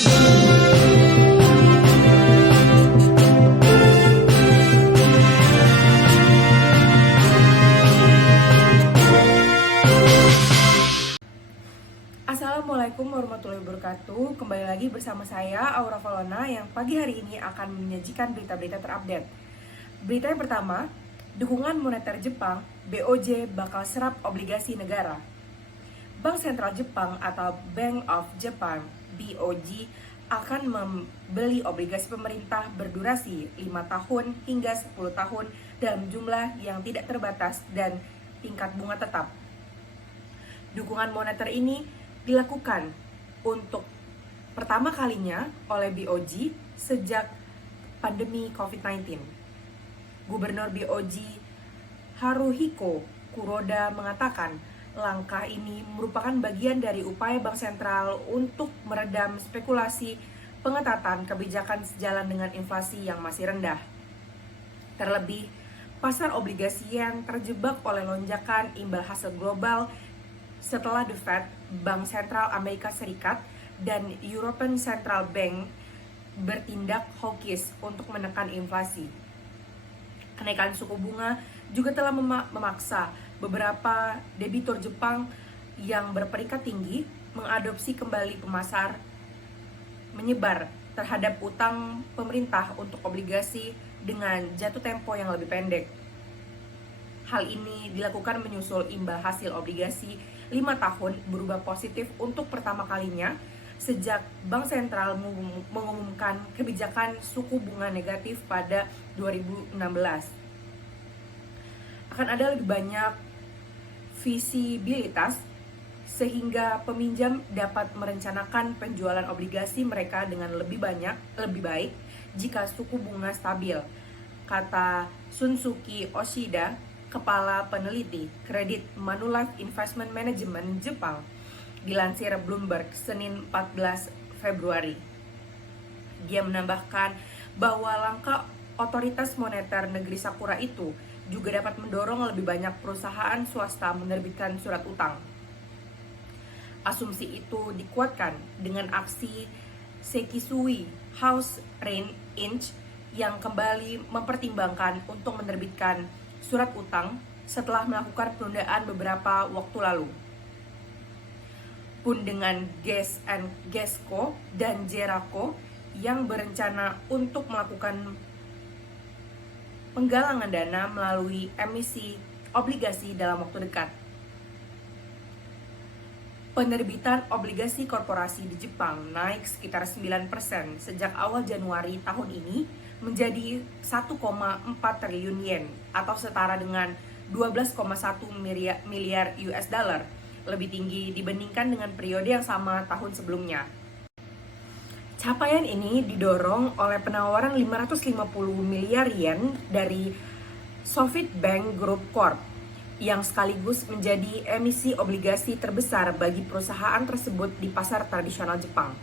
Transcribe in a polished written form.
Assalamualaikum warahmatullahi wabarakatuh. Kembali lagi bersama saya Aura Valona yang pagi hari ini akan menyajikan berita-berita terupdate. Berita yang pertama, dukungan moneter Jepang, BOJ bakal serap obligasi negara. Bank Sentral Jepang atau Bank of Japan, BOJ, akan membeli obligasi pemerintah berdurasi 5 tahun hingga 10 tahun dalam jumlah yang tidak terbatas dan tingkat bunga tetap. Dukungan moneter ini dilakukan untuk pertama kalinya oleh BOJ sejak pandemi COVID-19. Gubernur BOJ Haruhiko Kuroda mengatakan langkah ini merupakan bagian dari upaya Bank Sentral untuk meredam spekulasi pengetatan kebijakan sejalan dengan inflasi yang masih rendah. Terlebih, pasar obligasi yang terjebak oleh lonjakan imbal hasil global setelah The Fed, Bank Sentral Amerika Serikat, dan European Central Bank bertindak hawkish untuk menekan inflasi. Kenaikan suku bunga juga telah memaksa beberapa debitur Jepang yang berperingkat tinggi mengadopsi kembali pemasar menyebar terhadap utang pemerintah untuk obligasi dengan jatuh tempo yang lebih pendek. Hal ini dilakukan menyusul imbal hasil obligasi 5 tahun berubah positif untuk pertama kalinya sejak Bank Sentral mengumumkan kebijakan suku bunga negatif pada 2016. Akan ada lebih banyak visibilitas sehingga peminjam dapat merencanakan penjualan obligasi mereka dengan lebih baik jika suku bunga stabil, kata Shunsuke Oshida, Kepala Peneliti Kredit Manulife Investment Management Jepang, dilansir Bloomberg Senin 14 Februari. Dia menambahkan bahwa langkah otoritas moneter negeri Sakura itu juga dapat mendorong lebih banyak perusahaan swasta menerbitkan surat utang. Asumsi itu dikuatkan dengan aksi Sekisui House Rent Inch yang kembali mempertimbangkan untuk menerbitkan surat utang setelah melakukan penundaan beberapa waktu lalu. Pun dengan Gesco dan Jerako yang berencana untuk melakukan penggalangan dana melalui emisi obligasi dalam waktu dekat. Penerbitan obligasi korporasi di Jepang naik sekitar 9% sejak awal Januari tahun ini menjadi 1,4 triliun yen atau setara dengan 12,1 miliar US dollar, lebih tinggi dibandingkan dengan periode yang sama tahun sebelumnya. Capaian ini didorong oleh penawaran 550 miliar yen dari SoftBank Group Corp yang sekaligus menjadi emisi obligasi terbesar bagi perusahaan tersebut di pasar tradisional Jepang.